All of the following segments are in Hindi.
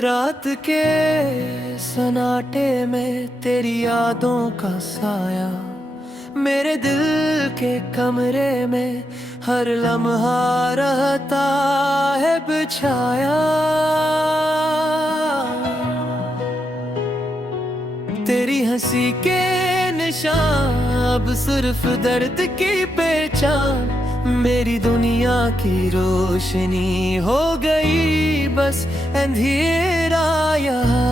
रात के सन्नाटे में तेरी यादों का साया मेरे दिल के कमरे में हर लम्हा रहता है बिछाया। तेरी हंसी के निशान अब सिर्फ दर्द की पहचान, मेरी दुनिया की रोशनी हो गई बस अंधेरा यहाँ।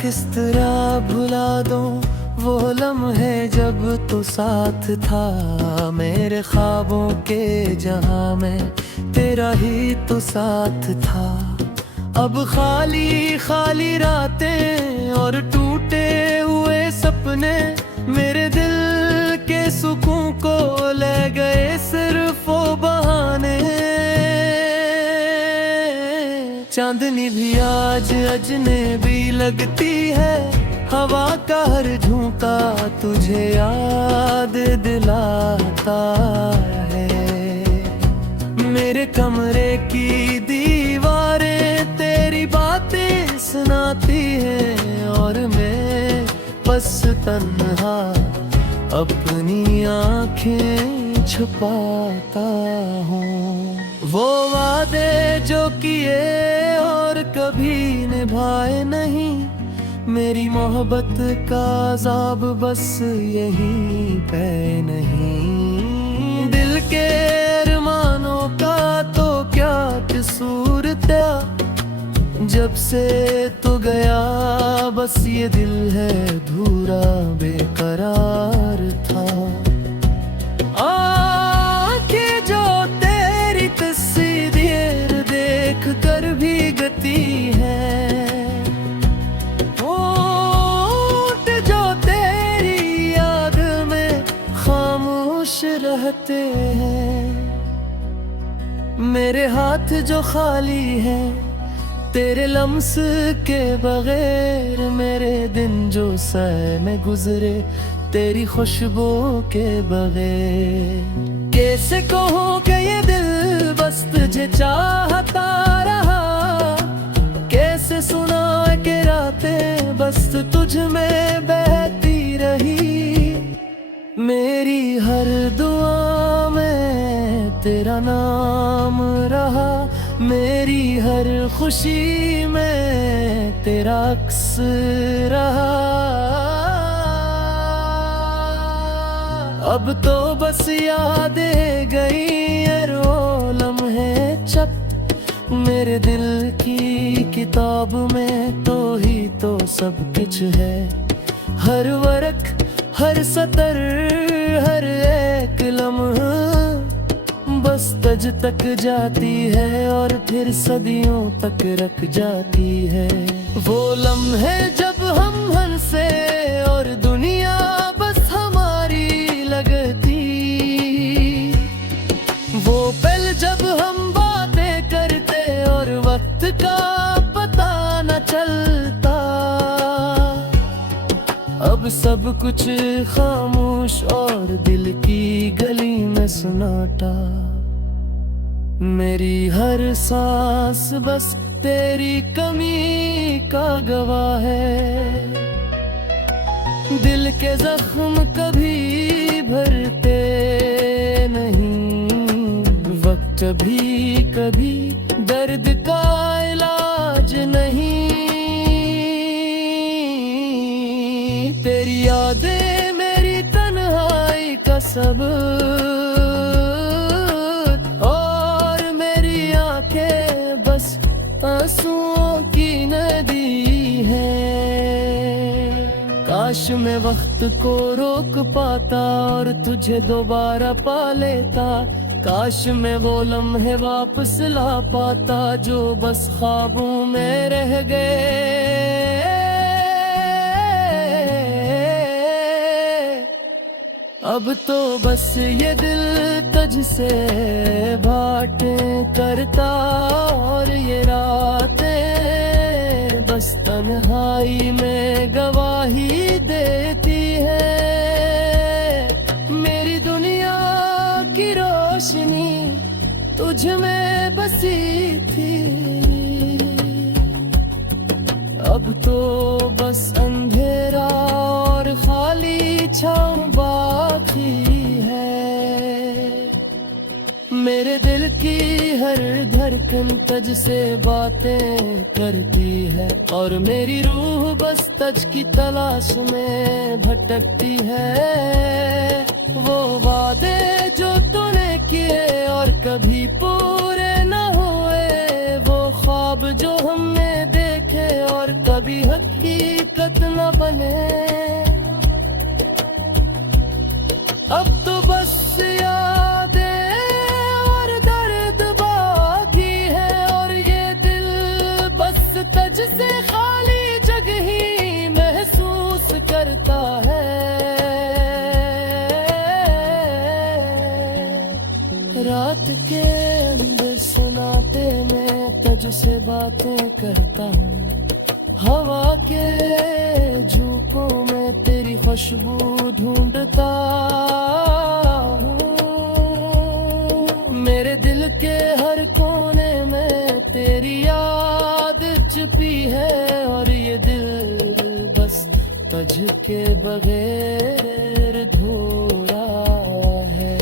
किस तरह भुला दूं वो लम्हे जब तू साथ था, मेरे ख्वाबों के जहां में तेरा ही तो साथ था। अब खाली खाली रातें और टूटे हुए सपने मेरे दिल के सुकून को ले गए सिर्फ वो बहाने। चांदनी भी आज अजनबी लगती है, हवा का हर झोंका तुझे याद दिलाता है। मेरे कमरे की दीवारें तेरी बातें सुनाती हैं और मैं बस तन्हा अपनी आंखें छुपाता हूँ। वो वादे जो किए और कभी निभाए नहीं, मेरी मोहब्बत का अज़ाब बस यहीं पे नहीं। दिल के अरमानों का तो क्या कसूर तेरा, जब से तू गया बस ये दिल है अधूरा बेकरार था। आंखें जो तेरी तस्वीर देख कर भी गती है, होंठ जो तेरी याद में खामोश रहते हैं। मेरे हाथ जो खाली है तेरे लम्स के बगैर, मेरे दिन जो सह में गुजरे तेरी खुशबू के बगैर। कैसे कहूँ कि ये दिल बस तुझे चाहता रहा, कैसे सुना कि रातें बस तुझ में बहती रही। मेरी हर दुआ में तेरा नाम रहा, मेरी हर खुशी में तेरा अक्स रहा। अब तो बस यादें गई और वो लम्हे चक मेरे दिल की किताब में तो ही तो सब कुछ है। हर वर्क हर सतर हर एक लम्हा बस तज तक जाती है और फिर सदियों तक रख जाती है। वो लम्हे जब हम हंसे और दुनिया बस हमारी लगती, वो पल जब हम बातें करते और वक्त का पता न चलता। अब सब कुछ खामोश और दिल की गली में सन्नाटा। मेरी हर सांस बस तेरी कमी का गवाह है। दिल के जख्म कभी भरते नहीं, वक्त भी कभी दर्द का इलाज नहीं। तेरी यादें मेरी तन्हाई का सबूत, आंसुओं की नदी है। काश मैं वक्त को रोक पाता और तुझे दोबारा पा लेता। काश मैं वो लम्हे वापस ला पाता जो बस ख्वाबों में रह गए। अब तो बस ये दिल तुझसे बातें करता और ये रातें बस तन्हाई में गवाही देती है। मेरी दुनिया की रोशनी तुझे अब तो बस अंधेरा और खाली छाँव बाकी है। मेरे दिल की हर धड़कन तुझ से बातें करती है, और मेरी रूह बस तुझ की तलाश में भटकती है। वो वादे जो तूने किए और कभी पूरे न हुए, वो ख्वाब जो हमने देखे और कभी हकीकत न बने, अब तो बस यादें और दर्द बाकी है। और ये दिल बस तुझ से खाली जगह ही महसूस करता है। रात के अंदर सन्नाटे में तुझ से बातें करता हूँ, हवा के झोंकों में तेरी खुशबू ढूंढता हूँ। मेरे दिल के हर कोने में तेरी याद छुपी है, और ये दिल बस तुझ के बगैर धोया है।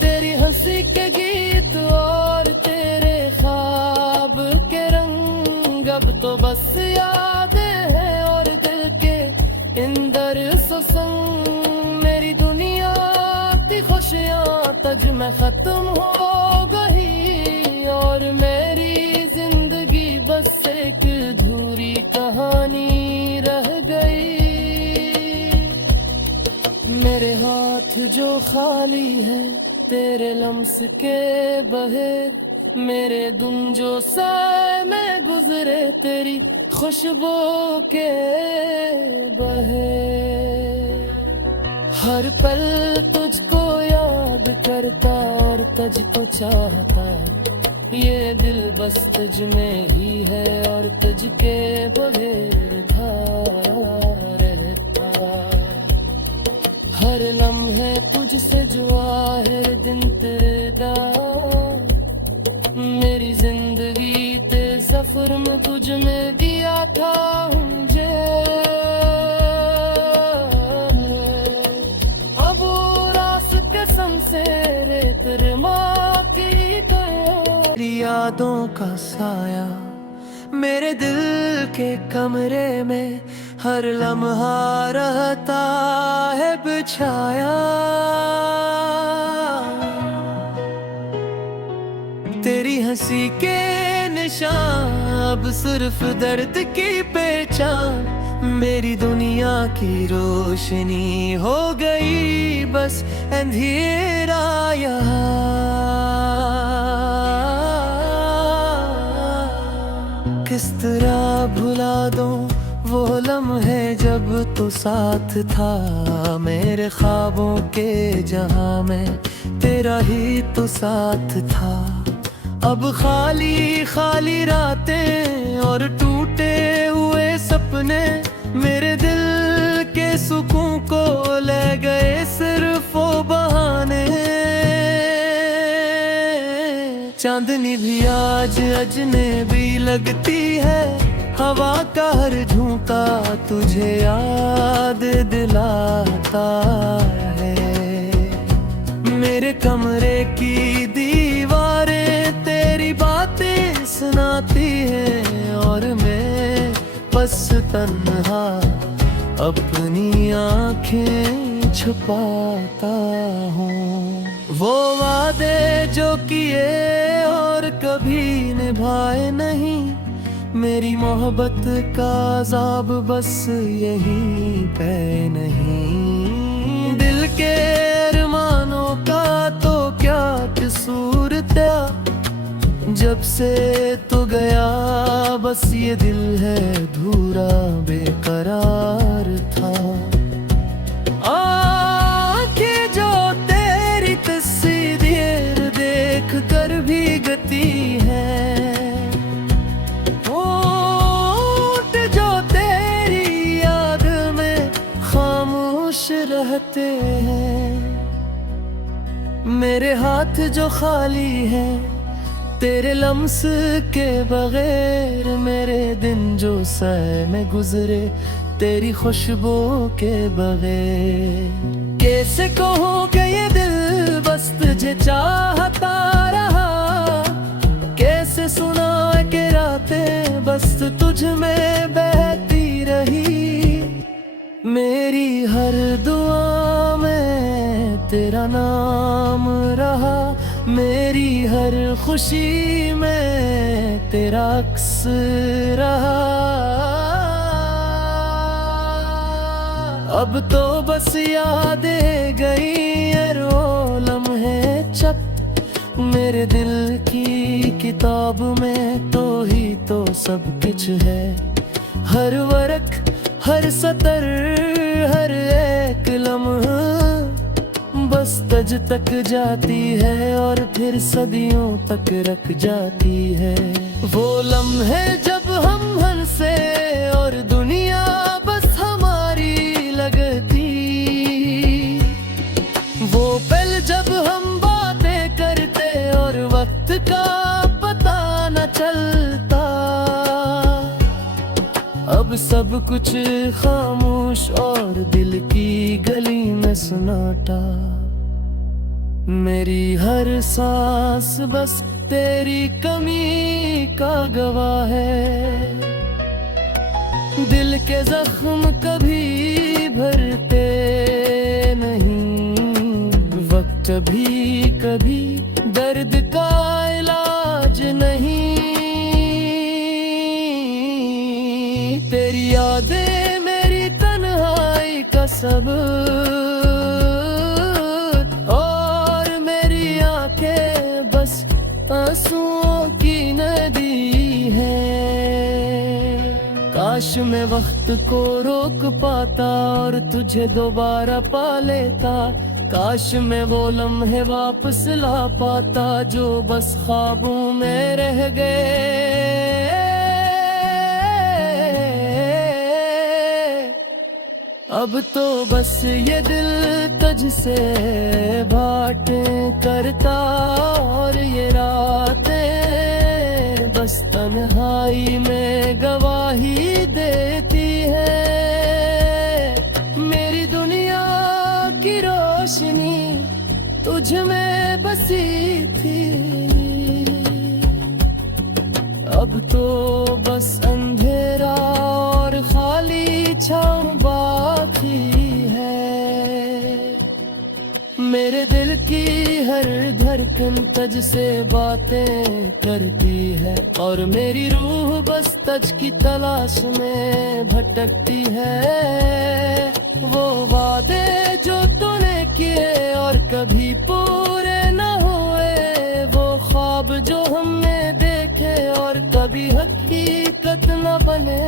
तेरी हंसी के गीत और तेरे ख्वाब के रंग अब तो बस यादें हैं, और दिल के अंदर सत्संग। मेरी दुनिया की खुशियाँ तुझ में खत्म हो गई, और मेरी जिंदगी बस एक अधूरी कहानी रह गई। मेरे हाथ जो खाली है तेरे लम्स के बहे, मेरे दिन जो साए में गुजरे तेरी खुशबू के बहे। हर पल तुझको याद करता और तुझको चाहता, ये दिल बस तुझ में ही है और तुझ के बगैर था रहता। हर लम्हे तुझसे जुआ है दिन तेरे दा, मेरी जिंदगी ते सफर में तुझ में दिया था मुझे। अब रास कसम से रेत रमा की तेरी यादों का साया मेरे दिल के कमरे में हर लम्हा रहता है बिछाया। तेरी हंसी के निशान अब सिर्फ दर्द की पहचान, मेरी दुनिया की रोशनी हो गई बस अंधेरा यहाँ। किस तरह भुला दूं वो लम्हे जब तो साथ था, मेरे ख्वाबों के जहां में तेरा ही तो साथ था। अब खाली खाली रातें और टूटे हुए सपने मेरे दिल के सुकून को ले गए सिर्फ वो बहाने। चांदनी भी आज अजनबी लगती है, हवा का हर झोंका तुझे याद दिलाता है। मेरे कमरे की दीवारें तेरी बातें सुनाती हैं, और मैं बस तन्हा अपनी आंखें छुपाता हूँ। वो वादे जो किए और कभी निभाए नहीं, मेरी मोहब्बत का अज़ाब बस यहीं पे नहीं। दिल के अरमानों का तो क्या कसूर था, जब से तो गया बस ये दिल है अधूरा बेकरार था। आँखें जो तेरी तस्वीर देख कर भी गती है, होंठ जो तेरी याद में खामोश रहते हैं। मेरे हाथ जो खाली है तेरे लम्स के बगैर मेरे दिन जो सह में गुजरे, तेरी खुशबू के बगैर। कैसे कहूँ कि ये दिल बस तुझे चाहता रहा, कैसे सुना कि रातें बस तुझ में बहती रही। मेरी हर दुआ में तेरा नाम रहा, मेरी हर खुशी में तेरा अक्स रहा। अब तो बस यादें गई ये रो लम्हे चक, मेरे दिल की किताब में तो ही तो सब कुछ है। हर वरक, हर सतर, हर एक लम्हा बस तज तक जाती है और फिर सदियों तक रख जाती है। वो लम्हे जब हम हंसे और दुनिया बस हमारी लगती, वो पल जब हम बातें करते और वक्त का पता न चलता। अब सब कुछ खामोश और दिल की गली में सन्नाटा। मेरी हर सांस बस तेरी कमी का गवाह है। दिल के जख्म कभी भरते नहीं, वक्त भी कभी दर्द का इलाज नहीं। तेरी यादें मेरी तन्हाई का सबब, आंसुओं की नदी है। काश मैं वक्त को रोक पाता और तुझे दोबारा पा लेता। काश मैं वो लम्हे वापस ला पाता जो बस ख्वाबों में रह गए। अब तो बस ये दिल तुझसे बातें करता और ये रातें बस तन्हाई में गवाही देती है। मेरी दुनिया की रोशनी तुझ में बसी थी, अब तो बस अंधेरा और खाली छाँव बाकी है। मेरे दिल की हर धड़कन तुझ से बातें करती है और मेरी रूह बस तुझ की तलाश में भटकती है। वो वादे जो तूने किए और कभी पूरे न हुए, वो ख्वाब जो हमने देखे और कभी हकीकत न बने,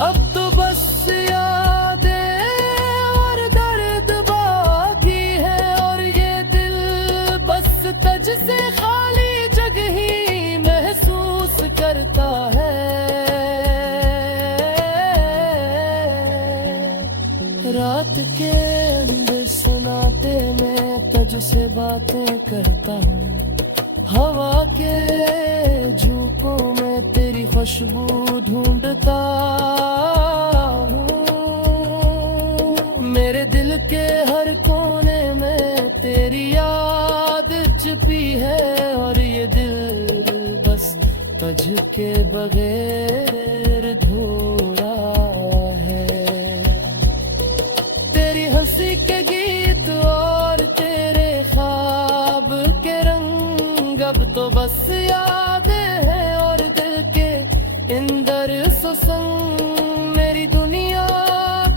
अब तो बस यादें और दर्द बाकी है। और ये दिल बस तुझ से खाली जगह ही महसूस करता है। रात के अंदर सन्नाटे में तुझसे बातें करता हूँ, हवा के झोंकों में तेरी खुशबू ढूंढता हूँ। मेरे दिल के हर कोने में तेरी याद छुपी है और ये दिल बस तुझ के बगैर अधूरा है। तेरी हंसी के गीत और तेरे ख्वाब के रंग अब तो बस यादें हैं और दिल के अंदर सुसंग। मेरी दुनिया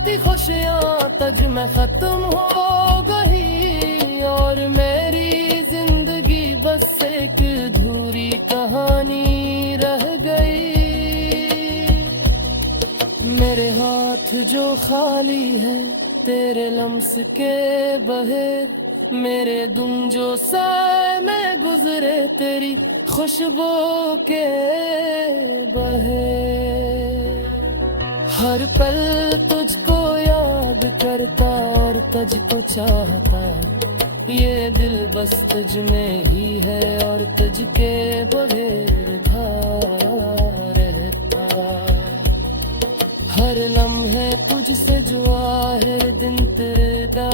की खुशियाँ तुझ में खत्म हो गई और मेरी जिंदगी बस एक अधूरी कहानी रह गई। मेरे हाथ जो खाली है तेरे लम्स के बगैर, मेरे दिन जो साए में गुजरे तेरी खुशबू के बगैर। हर पल तुझको याद करता और तुझको चाहता, ये दिल बस तुझ में ही है और तुझ के बगैर था रहता। हर लम्हे तुझसे जुआ है दिन तेरे दा,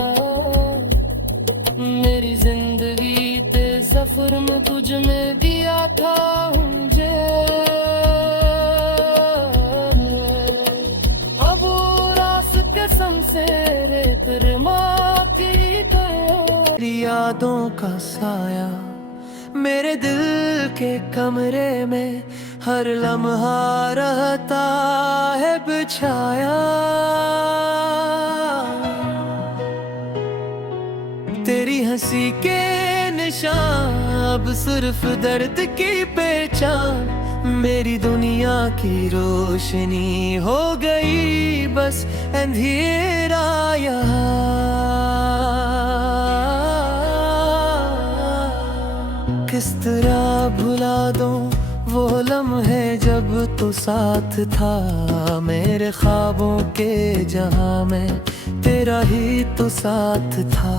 मेरी जिंदगी ते सफर में तुझ में दिया था मुझे। अब रास कसम से रेत रमा की तेरी यादों का साया मेरे दिल के कमरे में हर लम्हा रहता है बिछाया। तेरी हंसी के निशान अब सिर्फ दर्द की पहचान, मेरी दुनिया की रोशनी हो गई बस अंधेरा यहाँ। किस तरह भुला दूं वो लम्हे जब तो साथ था, मेरे ख्वाबों के जहां में तेरा ही तो साथ था।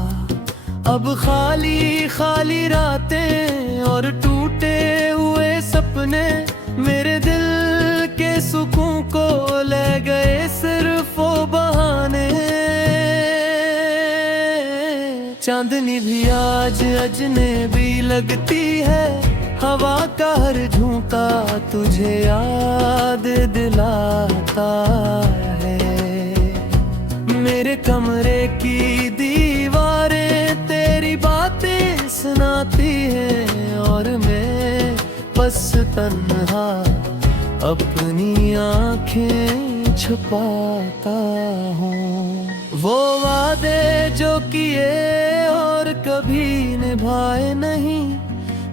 अब खाली खाली रातें और टूटे हुए सपने मेरे दिल के सुकून को ले गए सिर्फ वो बहाने। चांदनी भी आज अजनबी लगती है, हवा का हर झोंका तुझे याद दिलाता है। मेरे कमरे की दीवारें तेरी बातें सुनाती हैं और मैं बस तन्हा अपनी आंखें छुपाता हूँ। वो वादे जो किए और कभी निभाए नहीं,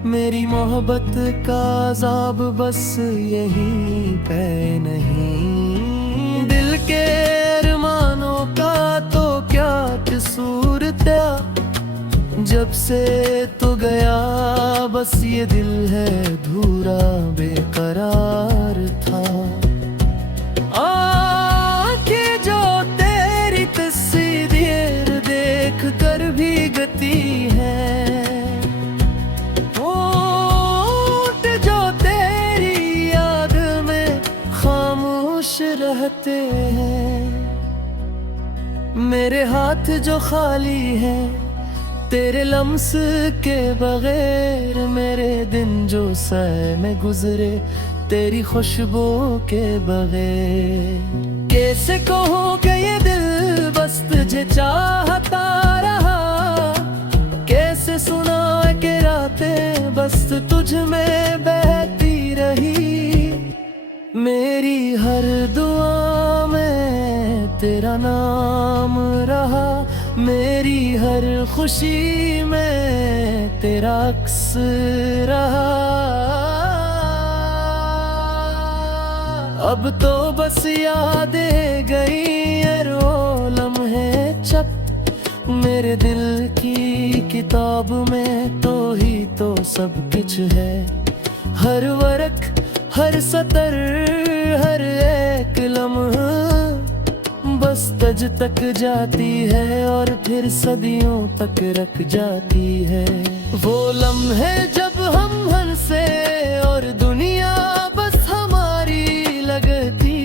मेरी मोहब्बत का अज़ाब बस यहीं पे नहीं। दिल के अरमानों का तो क्या कसूर था, जब से तो गया बस ये दिल है अधूरा बेकरार था। आंखें जो तेरी तस्वीर देख कर भी गती है, होंठ जो तेरी याद में खामोश रहते हैं। मेरे हाथ जो खाली है तेरे लम्स के बगैर, मेरे दिन जो सह में गुजरे तेरी खुशबू के बगैर। कैसे कहूँ कि ये दिल बस तुझे चाहता रहा, कैसे सुना कि रातें बस तुझ में बहती रही। मेरी हर दुआ में तेरा नाम रहा, मेरी हर खुशी में तेरा अक्स रहा। अब तो बस यादें गई ये रो लम्हे चप, मेरे दिल की किताब में तो ही तो सब कुछ है। हर वर्क हर सतर हर एक लम्हा बस तज तक जाती है और फिर सदियों तक रख जाती है। वो लम्हे जब हम हंसे और दुनिया बस हमारी लगती,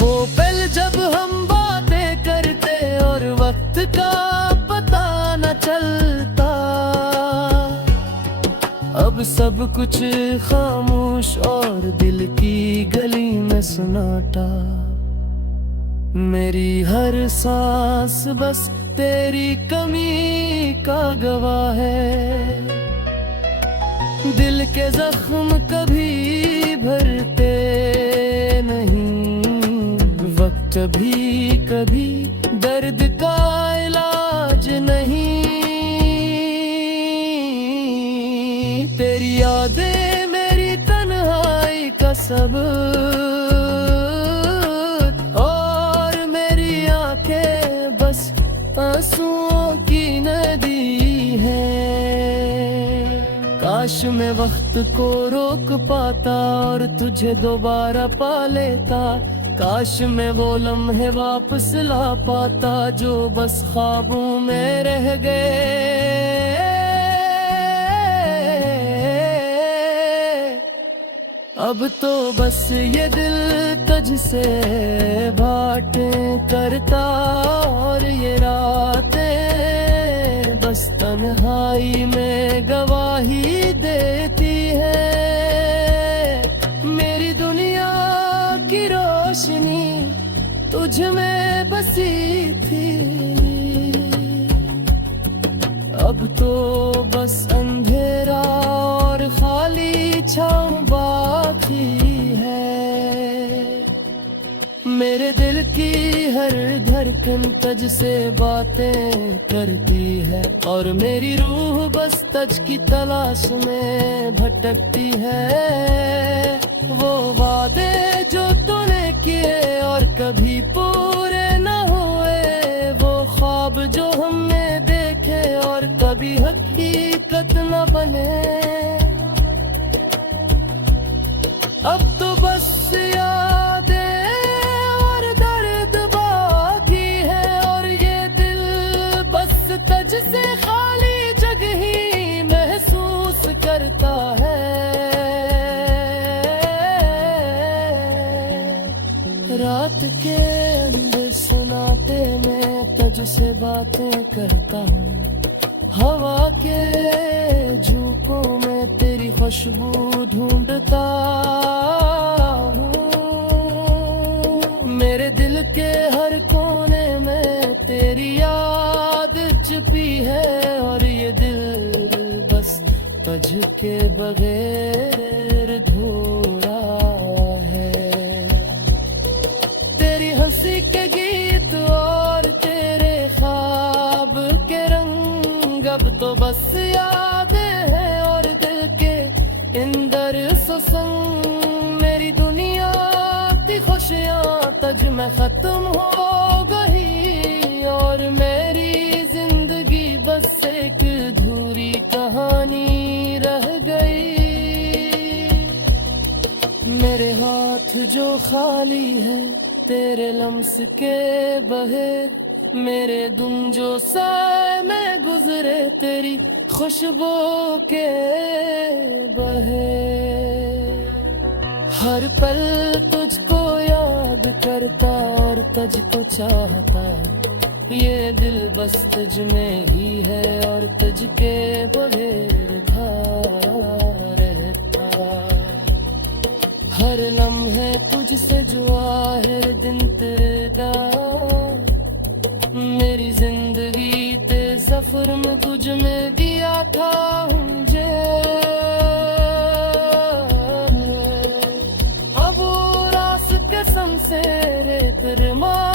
वो पल जब हम बातें करते और वक्त का पता न चलता। अब सब कुछ खामोश और दिल की गली में सन्नाटा। मेरी हर सांस बस तेरी कमी का गवाह है। दिल के जख्म कभी भरते नहीं, वक्त भी कभी दर्द का इलाज नहीं। तेरी यादें मेरी तन्हाई का सबूत, और मेरी आंखें बस आंसुओं की नदी है। काश मैं वक्त को रोक पाता और तुझे दोबारा पा लेता, काश मैं वो लम्हे वापस ला पाता जो बस ख्वाबों में रह गए। अब तो बस ये दिल तुझसे बातें करता और ये रातें बस तन्हाई में गवाही देती है। मेरी दुनिया की रोशनी तुझ में बसी थी, अब तो बस अंधेरा और खाली छाँव बाकी है। मेरे दिल की हर धड़कन तुझ से बातें करती है और मेरी रूह बस तुझ की तलाश में भटकती है। वो वादे जो तूने किए और कभी पूरे न हुए, वो ख्वाब जो हमने देखे और कभी हकीकत न बने, अब तो बस यादें और दर्द बाकी है और ये दिल बस तुझ से खाली जगह ही महसूस करता है। रात के अंदर सन्नाटे में तुझसे बातें करता हूँ, हवा के झोंकों में तेरी खुशबू ढूंढता हूँ। मेरे दिल के हर कोने में तेरी याद छुपी है और ये दिल बस तुझ के बगैर अधूरा है। तेरी हंसी के गीत और तेरे ख्वाब के रंग अब तो बस यादें हैं और दिल के इंदर सुसंग। मेरी दुनिया की खुशियाँ तुझ में खत्म हो गई और मेरी जिंदगी बस एक अधूरी कहानी रह गई। मेरे हाथ जो खाली है तेरे लम्स के बहेर, मेरे दुम जो साए में गुजरे तेरी खुशबू के बहेर। हर पल तुझको याद करता और तुझको चाहता, ये दिल बस तुझ में ही है और तुझ के बगैर था रहता। हर लम्हे तुझसे जुआ हर दिन तेरा, मेरी जिंदगी ते सफर में तुझ में दिया था मुझे। अब रास कसम से रे तेरे माँ